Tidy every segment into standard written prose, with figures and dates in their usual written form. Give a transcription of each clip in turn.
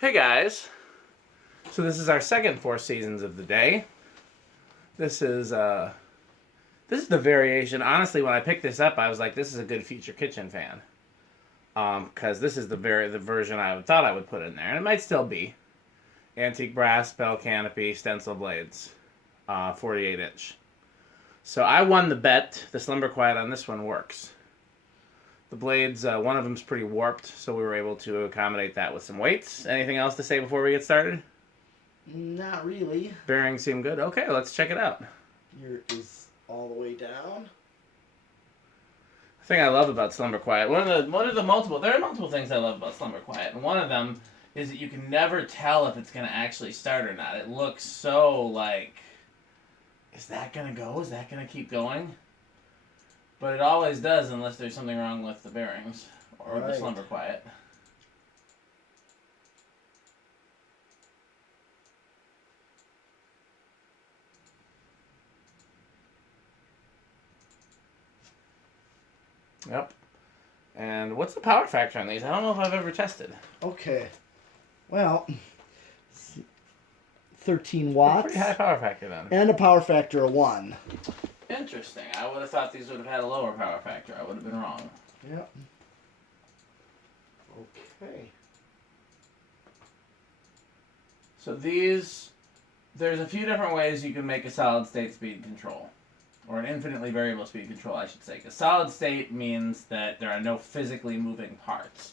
Hey guys, so this is our second Four Seasons of the day. This is the variation. Honestly, when I picked this up, I was like, this is a good future kitchen fan, because this is the version I thought I would put in there, and it might still be. Antique brass, bell canopy, stencil blades, 48-inch. So I won the bet. The slumber quiet on this one works. The blades, one of them's pretty warped, so we were able to accommodate that with some weights. Anything else to say before we get started? Not really. Bearings seem good. Okay, let's check it out. Here is all the way down. The thing I love about slumber quiet, one of the multiple, there are multiple things I love about slumber quiet, and one of them is that you can never tell if it's going to actually start or not. It looks so like, is that going to go? Is that going to keep going? But it always does unless there's something wrong with the bearings or the slumber quiet. Yep. And what's the power factor on these? I don't know if I've ever tested. Okay. Well, 13 watts. Pretty high power factor then. And a power factor of 1. Interesting. I would have thought these would have had a lower power factor. I would have been wrong. Yep. Okay. So these, there's a few different ways you can make a solid state speed control. Or an infinitely variable speed control, I should say. Because solid state means that there are no physically moving parts.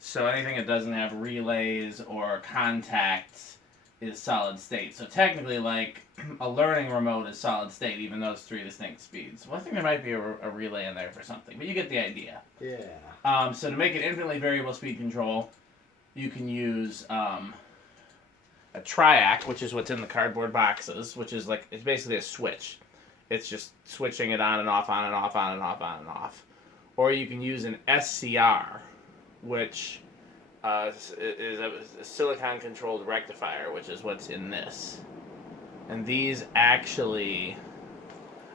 So anything that doesn't have relays or contacts is solid state. So technically, like, a learning remote is solid state, even though it's 3 distinct speeds. Well, I think there might be a relay in there for something, but you get the idea. Yeah. So to make an infinitely variable speed control, you can use a triac, which is what's in the cardboard boxes, which is like, it's basically a switch. It's just switching it on and off, on and off, on and off, on and off. Or you can use an SCR, which is a silicon-controlled rectifier, which is what's in this. And these actually,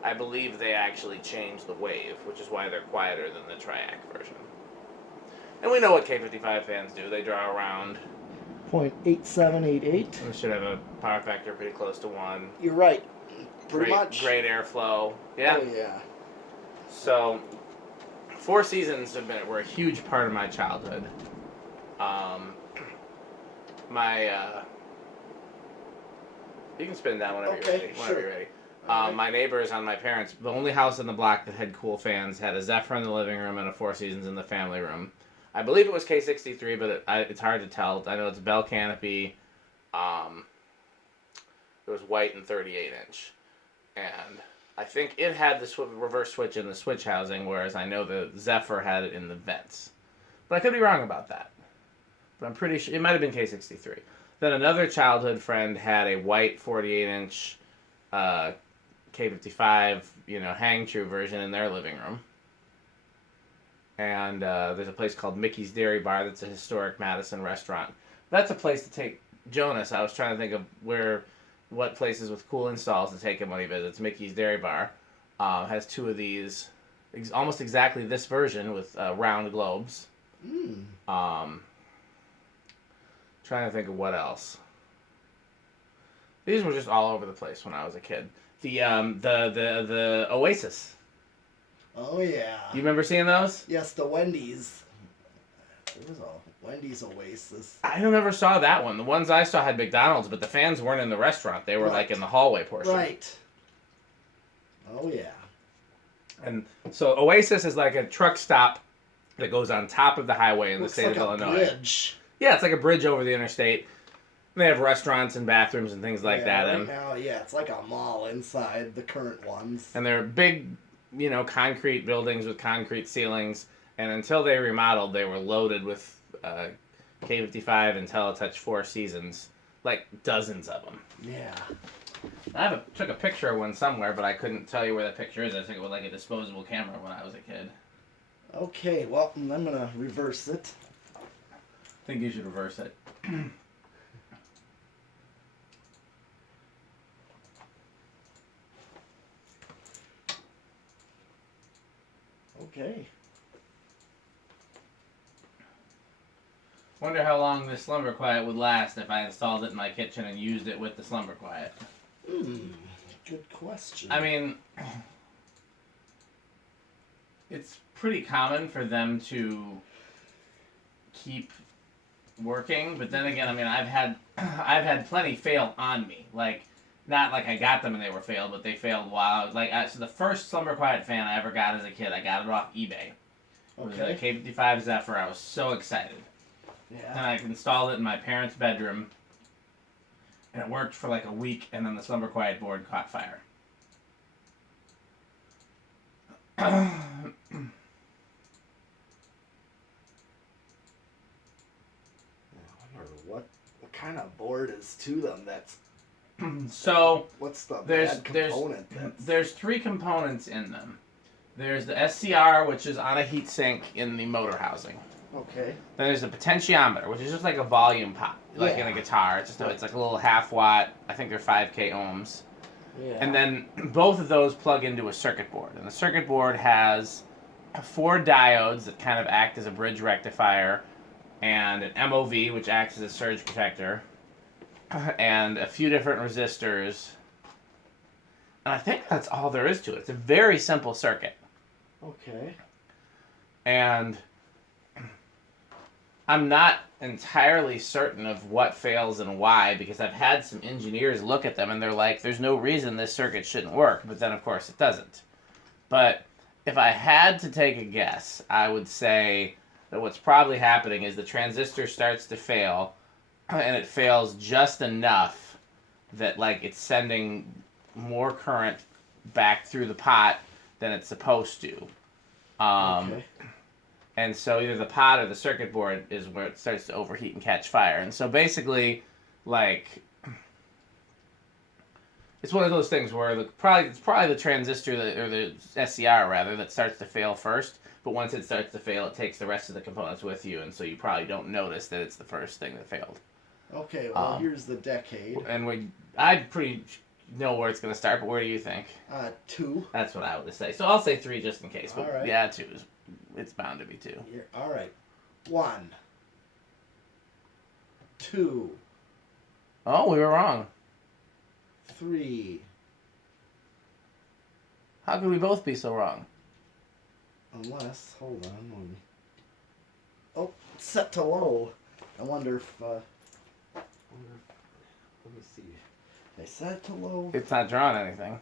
I believe they actually change the wave, which is why they're quieter than the triac version. And we know what K55 fans do. They draw around 0.8788. We should have a power factor pretty close to 1. You're right. Pretty much. Great airflow. Yeah. Oh, yeah. So, Four Seasons were a huge part of my childhood. You can spin down whenever you're ready. Whenever you're ready. My neighbors on my parents, the only house in the block that had cool fans, had a Zephyr in the living room and a Four Seasons in the family room. I believe it was K63, but it's hard to tell. I know it's bell canopy. It was white and 38-inch. And I think it had the reverse switch in the switch housing, whereas I know the Zephyr had it in the vents. But I could be wrong about that. But I'm pretty sure it might have been K63. Then another childhood friend had a white 48-inch K55, hang true version in their living room. And there's a place called Mickey's Dairy Bar that's a historic Madison restaurant. That's a place to take Jonas. I was trying to think of what places with cool installs to take him when he visits. Mickey's Dairy Bar has 2 of these, almost exactly this version with round globes. Trying to think of what else. These were just all over the place when I was a kid. The Oasis. Oh, yeah. You remember seeing those? Yes, the Wendy's. There was a Wendy's Oasis. I never saw that one. The ones I saw had McDonald's, but the fans weren't in the restaurant. They were like in the hallway portion. Right. Oh, yeah. And so Oasis is like a truck stop that goes on top of the highway in the state of Illinois. Bridge. Yeah, it's like a bridge over the interstate. They have restaurants and bathrooms and things like that. Right now, it's like a mall inside the current ones. And they're big, concrete buildings with concrete ceilings. And until they remodeled, they were loaded with K55 and Teletouch Four Seasons, like dozens of them. Yeah. I took a picture of one somewhere, but I couldn't tell you where that picture is. I took it with like a disposable camera when I was a kid. Okay, well, I'm going to reverse it. I think you should reverse it. Okay. Wonder how long this slumber quiet would last if I installed it in my kitchen and used it with the slumber quiet. Good question. I mean, it's pretty common for them to keep working, but then again, I mean, I've had plenty fail on me. Like, not like I got them and they were failed, but they failed while I was like. So the first slumber quiet fan I ever got as a kid, I got it off eBay. It was a K55 Zephyr. I was so excited. Yeah. And I installed it in my parents' bedroom, and it worked for like a week, and then the slumber quiet board caught fire. I wonder what kind of board is to them. That's So what's the there's bad component? there's three components in them. There's the SCR, which is on a heat sink in the motor housing. Okay. Then there's a potentiometer, which is just like a volume pop, like in a guitar. It's like a little half watt. I think they're 5K ohms. Yeah. And then both of those plug into a circuit board, and the circuit board has 4 diodes that kind of act as a bridge rectifier, and an MOV, which acts as a surge protector, and a few different resistors. And I think that's all there is to it. It's a very simple circuit. Okay. And I'm not entirely certain of what fails and why, because I've had some engineers look at them and they're like, there's no reason this circuit shouldn't work, but then of course it doesn't. But if I had to take a guess, I would say that what's probably happening is the transistor starts to fail, and it fails just enough that like it's sending more current back through the pot than it's supposed to. Okay. And so either the pot or the circuit board is where it starts to overheat and catch fire. And so basically, like, it's one of those things where it's probably the transistor or the SCR rather that starts to fail first. But once it starts to fail, it takes the rest of the components with you, and so you probably don't notice that it's the first thing that failed. Okay. Well, here's the decade. And I pretty know where it's going to start, but where do you think? 2. That's what I would say. So I'll say 3 just in case. But all right. Yeah, 2 is. It's bound to be 2. All right. 1. 2. Oh, we were wrong. 3. How could we both be so wrong? Unless, hold on. Oh, set to low. I wonder if, let me see. They set it to low. It's not drawing anything.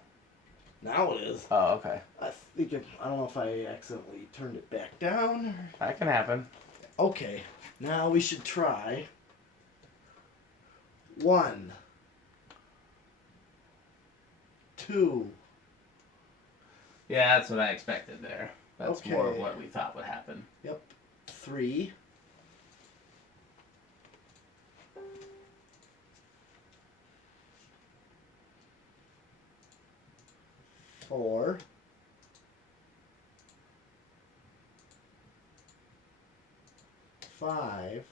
Now it is. Oh, okay. I don't know if I accidentally turned it back down. That can happen. Okay, now we should try 1, 2. Yeah, that's what I expected there. That's Okay. more of what we thought would happen. Yep. 3. 4. 5.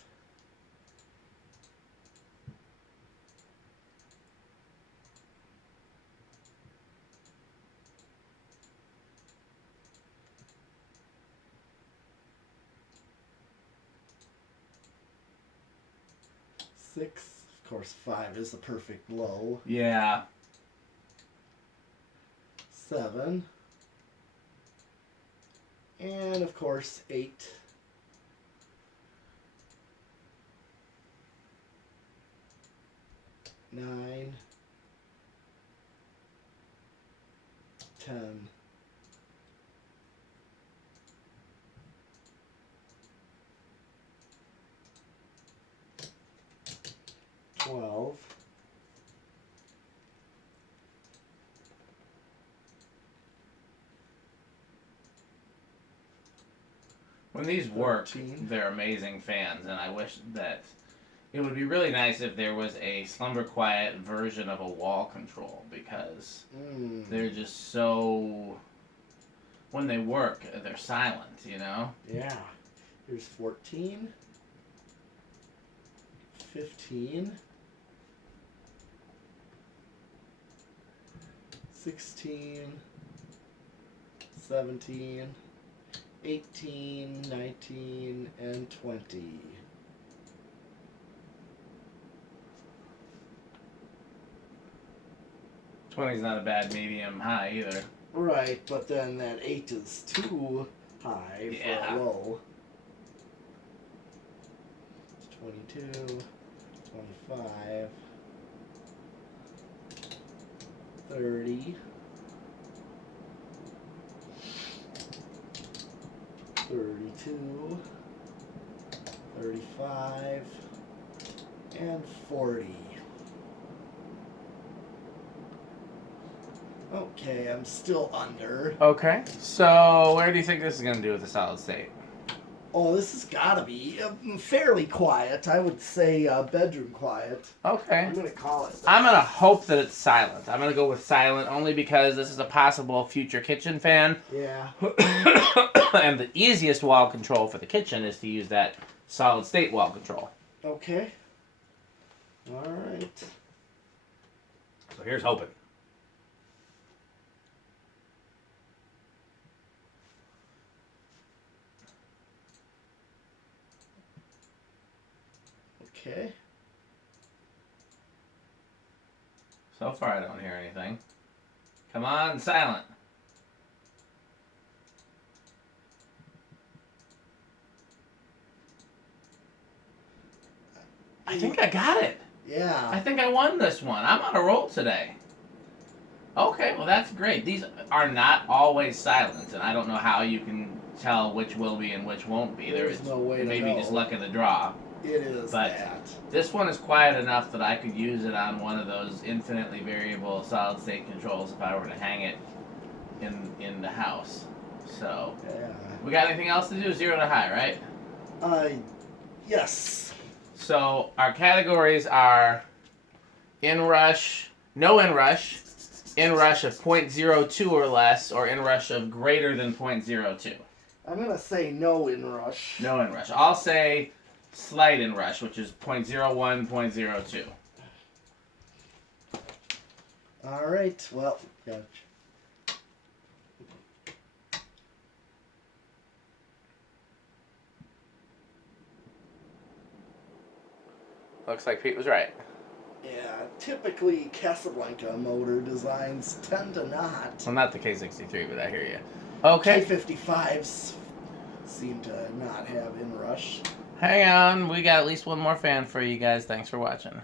6. Of course, 5 is the perfect low. Yeah. 7. And of course, 8. 9. 10. 12. When these work, 13. they're amazing fans, and I wish that it would be really nice if there was a slumber quiet version of a wall control, because they're just so, when they work, they're silent, you know? Yeah. Here's 14. 15. 16. 17. 18, 19, and 20. 20's not a bad medium high either. Right, but then that 8 is too high Yeah. for a low. 22, 25, 30, 32, 35, and 40. Okay, I'm still under. Okay, so where do you think this is going to do with the solid state? Oh, this has got to be fairly quiet. I would say bedroom quiet. Okay. I'm going to call it that. I'm going to hope that it's silent. I'm going to go with silent only because this is a possible future kitchen fan. Yeah. And the easiest wall control for the kitchen is to use that solid state wall control. Okay. All right. So here's hoping. Okay. So far I don't hear anything. Come on, silent. I think I got it. Yeah. I think I won this one. I'm on a roll today. Okay, well that's great. These are not always silent, and I don't know how you can tell which will be and which won't be. There's no way to maybe know. just luck of the draw. It is But that. this one is quiet enough that I could use it on one of those infinitely variable solid state controls if I were to hang it in the house. So, Yeah. we got anything else to do? 0 to high, right? Yes. So our categories are inrush, no inrush, inrush of 0.02 or less, or inrush of greater than 0.02. I'm going to say no inrush. No inrush. I'll say slight inrush, which is 0.01, 0.02. All right. Well, gotcha. Looks like Pete was right. Yeah, typically Casablanca motor designs tend to not. Well, not the K63, but I hear you. Okay. K55s seem to not have inrush. Hang on. We got at least one more fan for you guys. Thanks for watching.